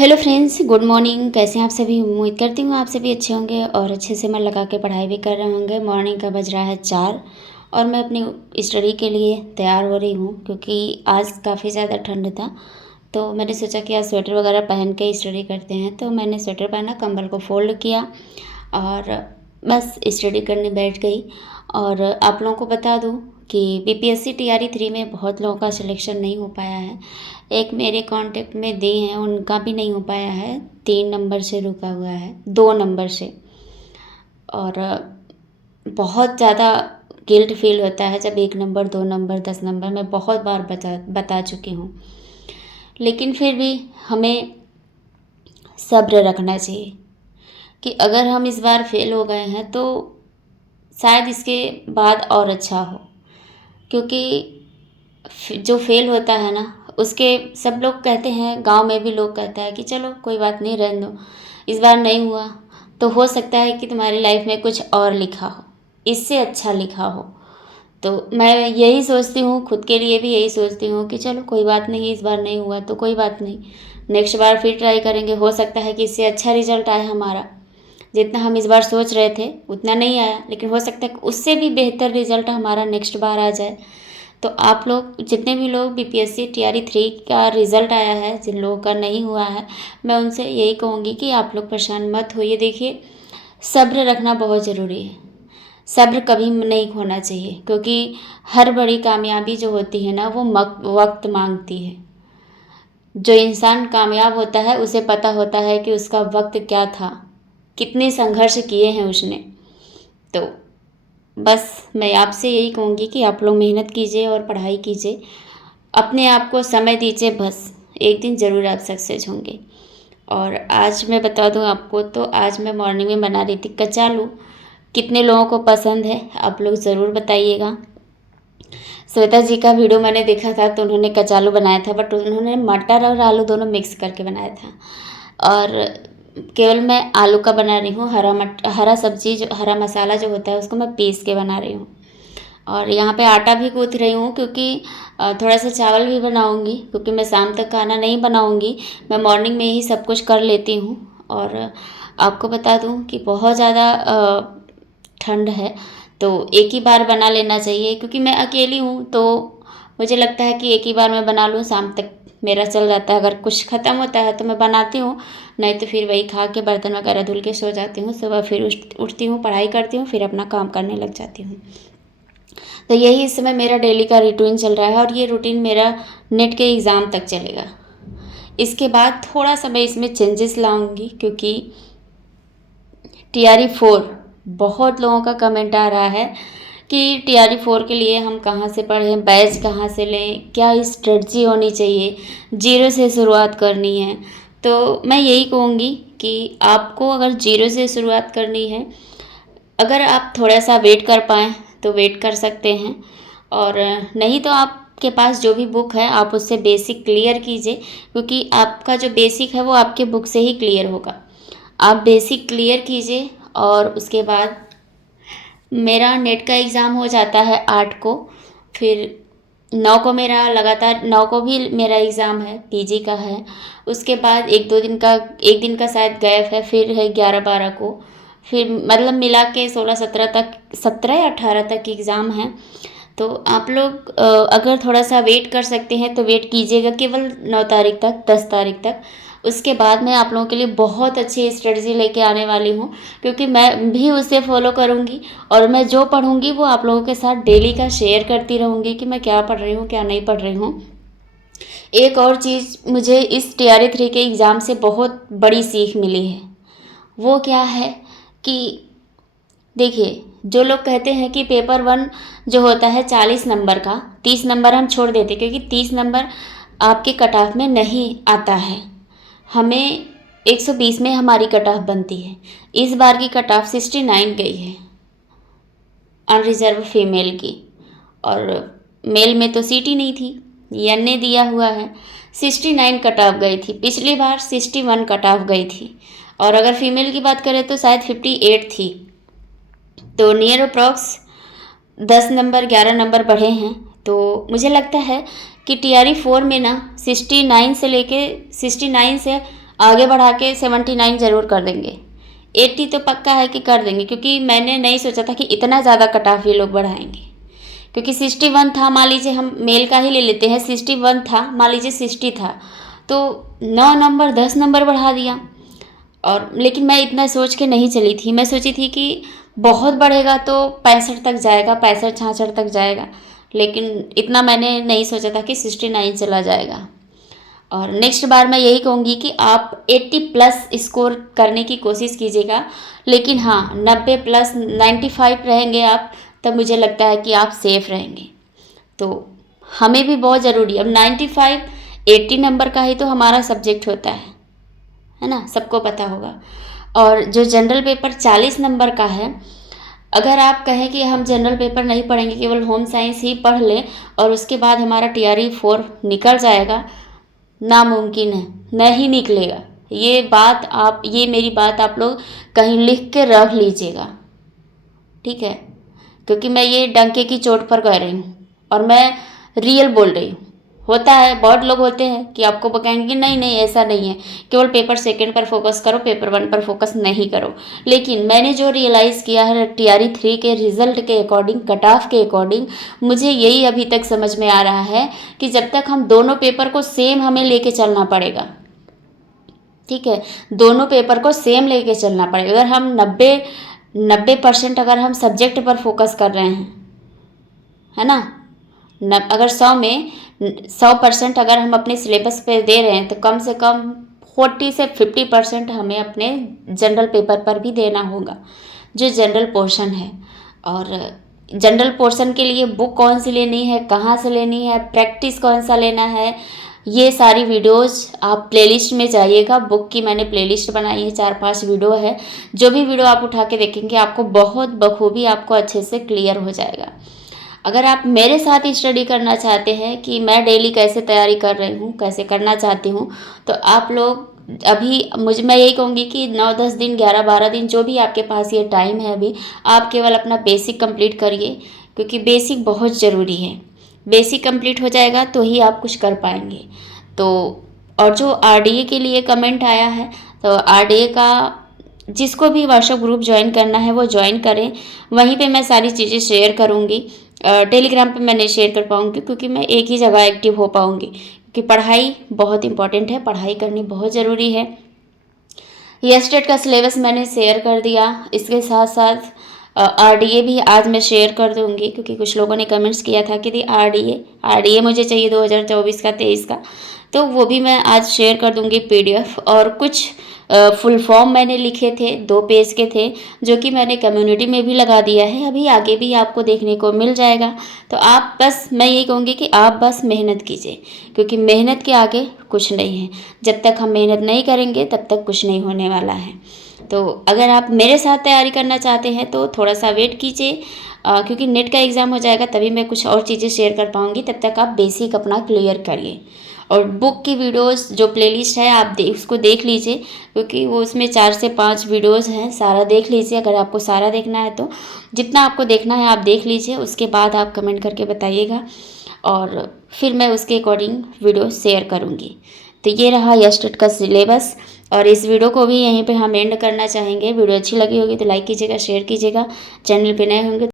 Hello friends, good morning. कैसे हैं आप सभी? उम्मीद करती हूँ आप सभी अच्छे होंगे और अच्छे से मन लगा के पढ़ाई भी कर रहे होंगे। मॉर्निंग का बज रहा है 4 और मैं अपनी स्टडी के लिए तैयार हो रही हूँ क्योंकि आज काफ़ी ज़्यादा ठंड था। तो मैंने सोचा कि आज स्वेटर वगैरह पहन के स्टडी करते हैं, तो मैंने स्वेटर पहना, कंबल को फोल्ड किया और बस स्टडी करने बैठ गई। और आप लोगों को बता दूँ कि बीपीएससी टीआरई 3 में बहुत लोगों का सिलेक्शन नहीं हो पाया है। एक मेरे कांटेक्ट में दी हैं, उनका भी नहीं हो पाया है, 3 नंबर से रुका हुआ है, 2 नंबर से। और बहुत ज़्यादा गिल्ट फील होता है जब 1 नंबर, 2 नंबर, 10 नंबर मैं बहुत बार बता चुकी हूँ। लेकिन फिर भी हमें सब्र रखना चाहिए कि अगर हम इस बार फेल हो गए हैं तो शायद इसके बाद और अच्छा हो। क्योंकि जो फेल होता है ना, उसके सब लोग कहते हैं, गांव में भी लोग कहता है कि चलो कोई बात नहीं, रहने दो, इस बार नहीं हुआ तो हो सकता है कि तुम्हारी लाइफ में कुछ और लिखा हो, इससे अच्छा लिखा हो। तो मैं यही सोचती हूँ, खुद के लिए भी यही सोचती हूँ कि चलो कोई बात नहीं, इस बार नहीं हुआ तो कोई बात नहीं, नेक्स्ट बार फिर ट्राई करेंगे, हो सकता है कि इससे अच्छा रिजल्ट आए हमारा। जितना हम इस बार सोच रहे थे उतना नहीं आया, लेकिन हो सकता है कि उससे भी बेहतर रिजल्ट हमारा नेक्स्ट बार आ जाए। तो आप लोग जितने भी लोग बीपीएससी टीआरई 3 का रिज़ल्ट आया है, जिन लोगों का नहीं हुआ है, मैं उनसे यही कहूँगी कि आप लोग परेशान मत होइए। देखिए, सब्र रखना बहुत ज़रूरी है। सब्र कभी नहीं खोना चाहिए क्योंकि हर बड़ी कामयाबी जो होती है ना, वो वक्त मांगती है। जो इंसान कामयाब होता है उसे पता होता है कि उसका वक्त क्या था, कितने संघर्ष किए हैं उसने। तो बस मैं आपसे यही कहूँगी कि आप लोग मेहनत कीजिए और पढ़ाई कीजिए, अपने आप को समय दीजिए, बस एक दिन ज़रूर आप सक्सेस होंगे। और आज मैं बता दूं आपको, तो आज मैं मॉर्निंग में बना रही थी कचालू। कितने लोगों को पसंद है आप लोग ज़रूर बताइएगा। श्वेता जी का वीडियो मैंने देखा था तो उन्होंने कचालू बनाया था, बट उन्होंने मटर और आलू दोनों मिक्स करके बनाया था। और केवल मैं आलू का बना रही हूँ। हरा सब्जी जो हरा मसाला जो होता है उसको मैं पीस के बना रही हूँ। और यहाँ पे आटा भी गूँथ रही हूँ क्योंकि थोड़ा सा चावल भी बनाऊँगी, क्योंकि मैं शाम तक खाना नहीं बनाऊँगी, मैं मॉर्निंग में ही सब कुछ कर लेती हूँ। और आपको बता दूँ कि बहुत ज़्यादा ठंड है तो एक ही बार बना लेना चाहिए, क्योंकि मैं अकेली हूँ तो मुझे लगता है कि एक ही बार मैं बना लूँ, शाम तक मेरा चल जाता है। अगर कुछ ख़त्म होता है तो मैं बनाती हूँ, नहीं तो फिर वही खा के बर्तन वगैरह धुल के सो जाती हूँ। सुबह फिर उठती हूँ, पढ़ाई करती हूँ, फिर अपना काम करने लग जाती हूँ। तो यही इस समय मेरा डेली का रूटीन चल रहा है और ये रूटीन मेरा नेट के एग्ज़ाम तक चलेगा। इसके बाद थोड़ा सा मैं इसमें चेंजेस लाऊंगी, क्योंकि टीआरई 4 बहुत लोगों का कमेंट आ रहा है कि टीआरई 4 के लिए हम कहाँ से पढ़ें, बैच कहाँ से लें, क्या स्ट्रेटजी होनी चाहिए, जीरो से शुरुआत करनी है। तो मैं यही कहूँगी कि आपको अगर जीरो से शुरुआत करनी है, अगर आप थोड़ा सा वेट कर पाएँ तो वेट कर सकते हैं, और नहीं तो आपके पास जो भी बुक है आप उससे बेसिक क्लियर कीजिए, क्योंकि आपका जो बेसिक है वो आपके बुक से ही क्लियर होगा। आप बेसिक क्लियर कीजिए और उसके बाद मेरा नेट का एग्ज़ाम हो जाता है 8 को, फिर 9 को मेरा लगातार 9 को भी मेरा एग्ज़ाम है, पीजी का है। उसके बाद एक दिन का शायद गैप है, फिर है 11-12 को, फिर मतलब मिला के 16-17 तक, 17 या 18 तक एग्ज़ाम है। तो आप लोग अगर थोड़ा सा वेट कर सकते हैं तो वेट कीजिएगा, केवल 9 तारीख तक, 10 तारीख तक। उसके बाद मैं आप लोगों के लिए बहुत अच्छी स्ट्रेटजी लेके आने वाली हूँ, क्योंकि मैं भी उसे फॉलो करूँगी और मैं जो पढ़ूँगी वो आप लोगों के साथ डेली का शेयर करती रहूँगी कि मैं क्या पढ़ रही हूँ, क्या नहीं पढ़ रही हूँ। एक और चीज़ मुझे इस टीआरई 3 के एग्ज़ाम से बहुत बड़ी सीख मिली है, वो क्या है कि देखिए, जो लोग कहते हैं कि पेपर 1 जो होता है 40 नंबर का, 30 नंबर हम छोड़ देते क्योंकि 30 नंबर आपके कट ऑफ में नहीं आता है, हमें 120 में हमारी कट ऑफ बनती है। इस बार की कट ऑफ 69 गई है अनरिजर्व फीमेल की, और मेल में तो सीट ही नहीं थी, एनए दिया हुआ है। 69 कट ऑफ गई थी, पिछली बार 61 कट ऑफ गई थी, और अगर फीमेल की बात करें तो शायद 58 थी। तो नियर अप्रॉक्स 10 नंबर 11 नंबर बढ़े हैं। तो मुझे लगता है कि टीआरई 4 में ना 69 से आगे बढ़ा के 79 ज़रूर कर देंगे। 80 तो पक्का है कि कर देंगे, क्योंकि मैंने नहीं सोचा था कि इतना ज़्यादा कट ऑफ ये लोग बढ़ाएंगे। क्योंकि 61 था, मान लीजिए हम मेल का ही ले लेते हैं, 61 था, मान लीजिए 60 था, तो 9 नंबर 10 नंबर बढ़ा दिया। और लेकिन मैं इतना सोच के नहीं चली थी, मैं सोची थी कि बहुत बढ़ेगा तो 65 तक जाएगा, 65-66 तक जाएगा, लेकिन इतना मैंने नहीं सोचा था कि 69 चला जाएगा। और नेक्स्ट बार मैं यही कहूँगी कि आप 80 प्लस स्कोर करने की कोशिश कीजिएगा, लेकिन हाँ 90 प्लस 95 रहेंगे आप, तब मुझे लगता है कि आप सेफ रहेंगे। तो हमें भी बहुत ज़रूरी है। अब 95 80 नंबर का ही तो हमारा सब्जेक्ट होता है ना, सबको पता होगा। और जो जनरल पेपर 40 नंबर का है, अगर आप कहें कि हम जनरल पेपर नहीं पढ़ेंगे, केवल होम साइंस ही पढ़ लें और उसके बाद हमारा TRE 4 निकल जाएगा, नामुमकिन है, नहीं निकलेगा। ये मेरी बात आप लोग कहीं लिख के रख लीजिएगा, ठीक है, क्योंकि मैं ये डंके की चोट पर कह रही हूँ और मैं रियल बोल रही हूँ। होता है, बहुत लोग होते हैं कि आपको बताएंगे कि नहीं नहीं ऐसा नहीं है, केवल पेपर सेकंड पर फोकस करो, पेपर 1 पर फोकस नहीं करो। लेकिन मैंने जो रियलाइज़ किया है TRE 3 के रिजल्ट के अकॉर्डिंग, कट ऑफ के अकॉर्डिंग, मुझे यही अभी तक समझ में आ रहा है कि जब तक हम दोनों पेपर को सेम हमें लेके चलना पड़ेगा, ठीक है, दोनों पेपर को सेम लेके चलना पड़ेगा। अगर हम 90% अगर हम सब्जेक्ट पर फोकस कर रहे हैं, है ना, अगर 100 में 100% अगर हम अपने सिलेबस पे दे रहे हैं, तो कम से कम 40 से 50% हमें अपने जनरल पेपर पर भी देना होगा, जो जनरल पोर्शन है। और जनरल पोर्शन के लिए बुक कौन सी लेनी है, कहाँ से लेनी है, प्रैक्टिस कौन सा लेना है, ये सारी वीडियोस आप प्लेलिस्ट में जाइएगा। बुक की मैंने प्लेलिस्ट बनाई है, 4-5 वीडियो है, जो भी वीडियो आप उठा के देखेंगे आपको बहुत बखूबी आपको अच्छे से क्लियर हो जाएगा। अगर आप मेरे साथ स्टडी करना चाहते हैं कि मैं डेली कैसे तैयारी कर रही हूँ, कैसे करना चाहती हूँ, तो आप लोग अभी मैं यही कहूँगी कि 9-10 दिन, 11-12 दिन, जो भी आपके पास ये टाइम है अभी, आप केवल अपना बेसिक कंप्लीट करिए, क्योंकि बेसिक बहुत ज़रूरी है। बेसिक कंप्लीट हो जाएगा तो ही आप कुछ कर पाएंगे। तो और जो RDA के लिए कमेंट आया है, तो RDA का जिसको भी व्हाट्सएप ग्रुप ज्वाइन करना है वो ज्वाइन करें, वहीं पे मैं सारी चीज़ें शेयर करूँगी। टेलीग्राम पे मैं नहीं शेयर कर पाऊँगी, क्योंकि मैं एक ही जगह एक्टिव हो पाऊँगी, क्योंकि पढ़ाई बहुत इंपॉर्टेंट है, पढ़ाई करनी बहुत ज़रूरी है। स्टेट का सिलेबस मैंने शेयर कर दिया, इसके साथ साथ RDA भी आज मैं शेयर कर दूँगी, क्योंकि कुछ लोगों ने कमेंट्स किया था कि दी RDA मुझे चाहिए 2024 का 23 का, तो वो भी मैं आज शेयर कर दूँगी PDF। और कुछ फुल फॉर्म मैंने लिखे थे, 2 पेज के थे, जो कि मैंने कम्युनिटी में भी लगा दिया है, अभी आगे भी आपको देखने को मिल जाएगा। तो आप बस, मैं यही कहूँगी कि आप बस मेहनत कीजिए, क्योंकि मेहनत के आगे कुछ नहीं है। जब तक हम मेहनत नहीं करेंगे तब तक कुछ नहीं होने वाला है। तो अगर आप मेरे साथ तैयारी करना चाहते हैं तो थोड़ा सा वेट कीजिए, क्योंकि नेट का एग्ज़ाम हो जाएगा तभी मैं कुछ और चीज़ें शेयर कर पाऊँगी। तब तक आप बेसिक अपना क्लियर करिए। और बुक की वीडियोस जो प्लेलिस्ट है आप उसको देख लीजिए, क्योंकि वो उसमें 4 से 5 वीडियोस हैं, सारा देख लीजिए। अगर आपको सारा देखना है तो जितना आपको देखना है आप देख लीजिए, उसके बाद आप कमेंट करके बताइएगा और फिर मैं उसके अकॉर्डिंग वीडियो शेयर करूँगी। तो ये रहा स्टेट का सिलेबस, और इस वीडियो को भी यहीं पे हम एंड करना चाहेंगे। वीडियो अच्छी लगी होगी तो लाइक कीजिएगा, शेयर कीजिएगा, चैनल पे नए होंगे